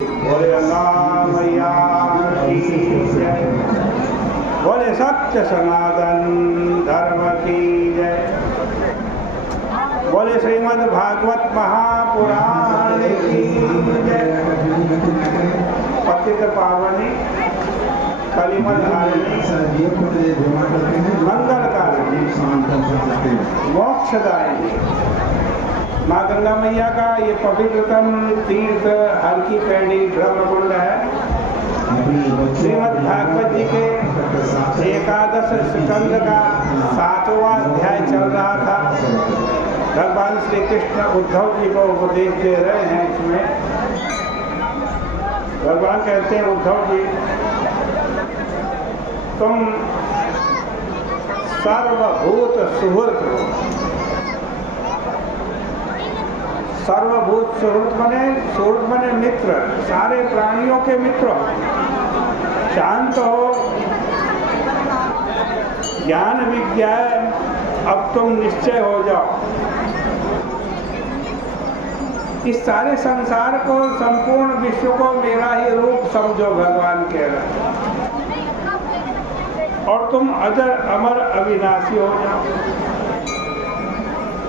बोले गंगा मैया की जय। बोले सत्य सनातन धर्म की जय। बोले श्रीमद् भागवत महापुराण की जय। पतित पावनी कलिमल हारिणी मंगलकारिणी मोक्षदायिनी माँ गंगा मैया का ये पवित्रतम तीर्थ हर की पैड़ी ब्रह्मकुंड है। श्रीमद् भागवत जी के एकादश स्कंद का 7वां अध्याय चल रहा था। भगवान श्री कृष्ण उद्धव जी को उपदेश दे रहे हैं। इसमें भगवान कहते हैं, उद्धव जी तुम सर्वभूत सुहृत हो। सर्वभूत सुहृत मने मित्र, सारे प्राणियों के मित्र हो। शांत हो, ज्ञान विज्ञान अब तुम निश्चय हो जाओ। इस सारे संसार को, संपूर्ण विश्व को मेरा ही रूप समझो, भगवान कह रहे हैं। और तुम अजर अमर अविनाशी हो जाओ।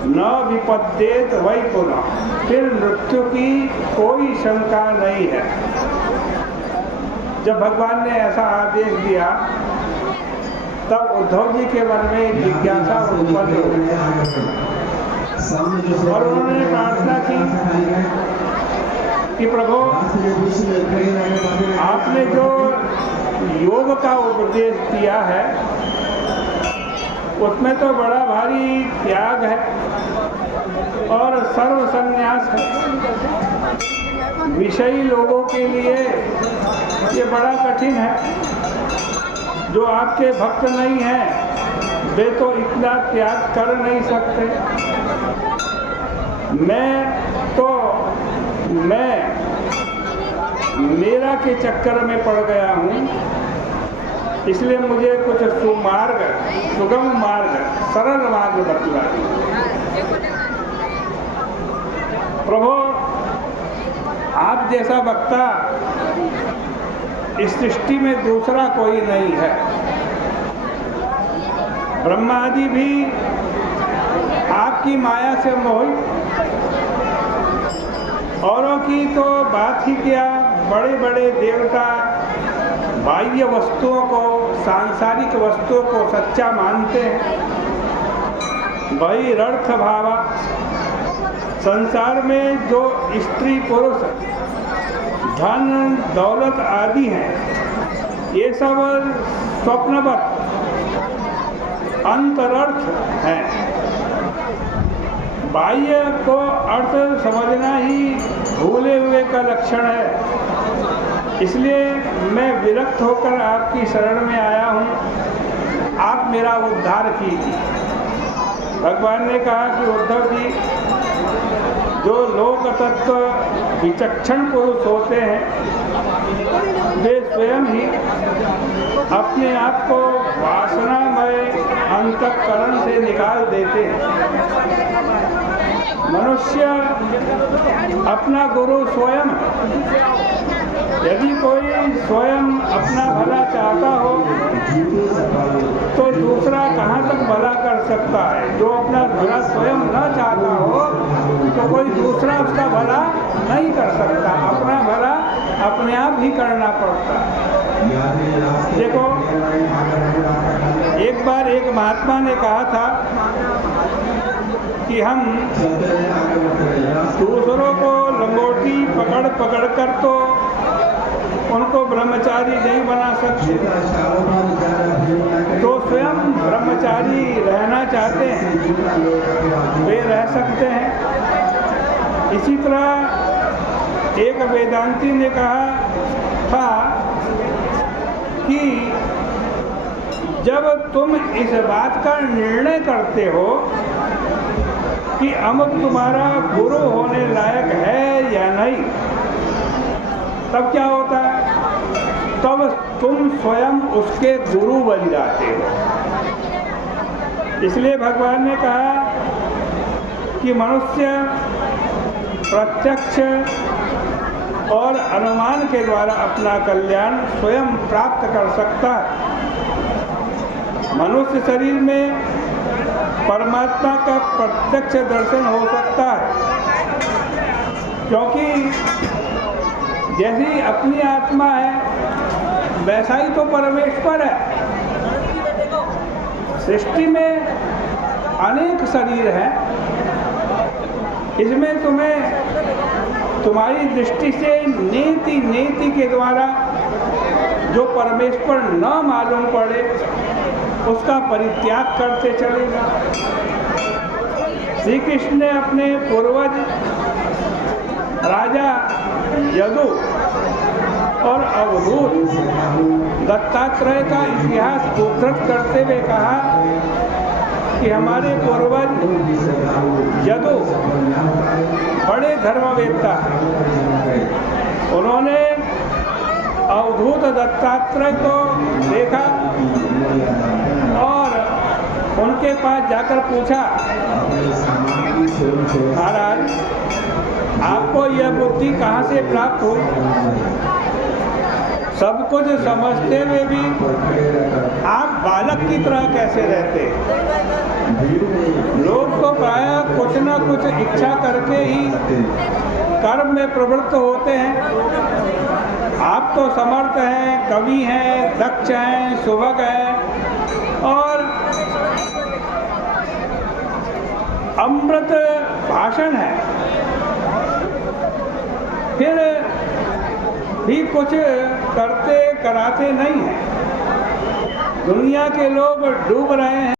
न विपद्येत वै पुनः, फिर मृत्यु की कोई शंका नहीं है। जब भगवान ने ऐसा आदेश दिया तब उद्धव जी के मन में जिज्ञासा उत्पन्न हुई और उन्होंने प्रार्थना की कि प्रभु, आपने जो योग का उपदेश दिया है उसमें तो बड़ा भारी त्याग है और सर्व संन्यास है। विषयी लोगों के लिए ये बड़ा कठिन है। जो आपके भक्त नहीं हैं वे तो इतना त्याग कर नहीं सकते। मैं मेरा के चक्कर में पड़ गया हूँ, इसलिए मुझे कुछ सुगम मार्ग, सरल मार्ग बतला। प्रभु, आप जैसा वक्ता इस सृष्टि में दूसरा कोई नहीं है। ब्रह्मा आदि भी आपकी माया से मोहित, औरों की तो बात ही क्या, बड़े बड़े देवता बाह्य वस्तुओं को, सांसारिक वस्तुओं को सच्चा मानते हैं। बहिरर्थ भावा, संसार में जो स्त्री पुरुष, धन दौलत आदि हैं, ये सब स्वप्नवत अंतरर्थ हैं। बाह्य को अर्थ समझना ही भूले हुए का लक्षण है। इसलिए मैं विरक्त होकर आपकी शरण में आया हूँ, आप मेरा उद्धार कीजिए। भगवान ने कहा कि उद्धव जी, जो लोक तत्व विचक्षण पुरुष होते हैं वे स्वयं ही अपने आप को वासनामय अंतःकरण से निकाल देते हैं। मनुष्य अपना गुरु स्वयं है। यदि कोई स्वयं अपना भला चाहता हो तो दूसरा कहाँ तक भला कर सकता है। जो अपना भला स्वयं न चाहता हो तो कोई दूसरा उसका भला नहीं कर सकता। अपना भला अपने आप ही करना पड़ता है। देखो, एक बार एक महात्मा ने कहा था कि हम दूसरों को लंगोटी पकड़ पकड़ कर तो उनको ब्रह्मचारी नहीं बना सकते, तो स्वयं ब्रह्मचारी रहना चाहते हैं वे रह सकते हैं। इसी तरह एक वेदांती ने कहा था कि जब तुम इस बात का निर्णय करते हो कि अमुक तुम्हारा गुरु होने लायक है या नहीं, तब क्या होता है? तब तुम स्वयं उसके गुरु बन जाते हो। इसलिए भगवान ने कहा कि मनुष्य प्रत्यक्ष और अनुमान के द्वारा अपना कल्याण स्वयं प्राप्त कर सकता है। मनुष्य शरीर में परमात्मा का प्रत्यक्ष दर्शन हो सकता है, क्योंकि जैसी अपनी आत्मा है वैसा ही तो परमेश्वर है। सृष्टि में अनेक शरीर हैं, इसमें तुम्हें तुम्हारी दृष्टि से नीति के द्वारा जो परमेश्वर न मालूम पड़े उसका परित्याग करते चलेगा। श्री कृष्ण ने अपने पूर्वज राजा यदु और अवधूत दत्तात्रेय का इतिहास उद्धृत करते हुए कहा कि हमारे पूर्वज यदु बड़े धर्मवेत्ता, उन्होंने अवधूत दत्तात्रेय को देखा और उनके पास जाकर पूछा, महाराज आपको यह बुद्धि कहाँ से प्राप्त हुई? सब कुछ समझते हुए भी आप बालक की तरह कैसे रहते? लोग तो प्रायः कुछ न कुछ इच्छा करके ही कर्म में प्रवृत्त होते हैं। आप तो समर्थ हैं, कवि हैं, दक्ष हैं, सुभग हैं और अमृत भाषण है, फिर भी कुछ करते कराते नहीं हैं। दुनिया के लोग डूब रहे हैं।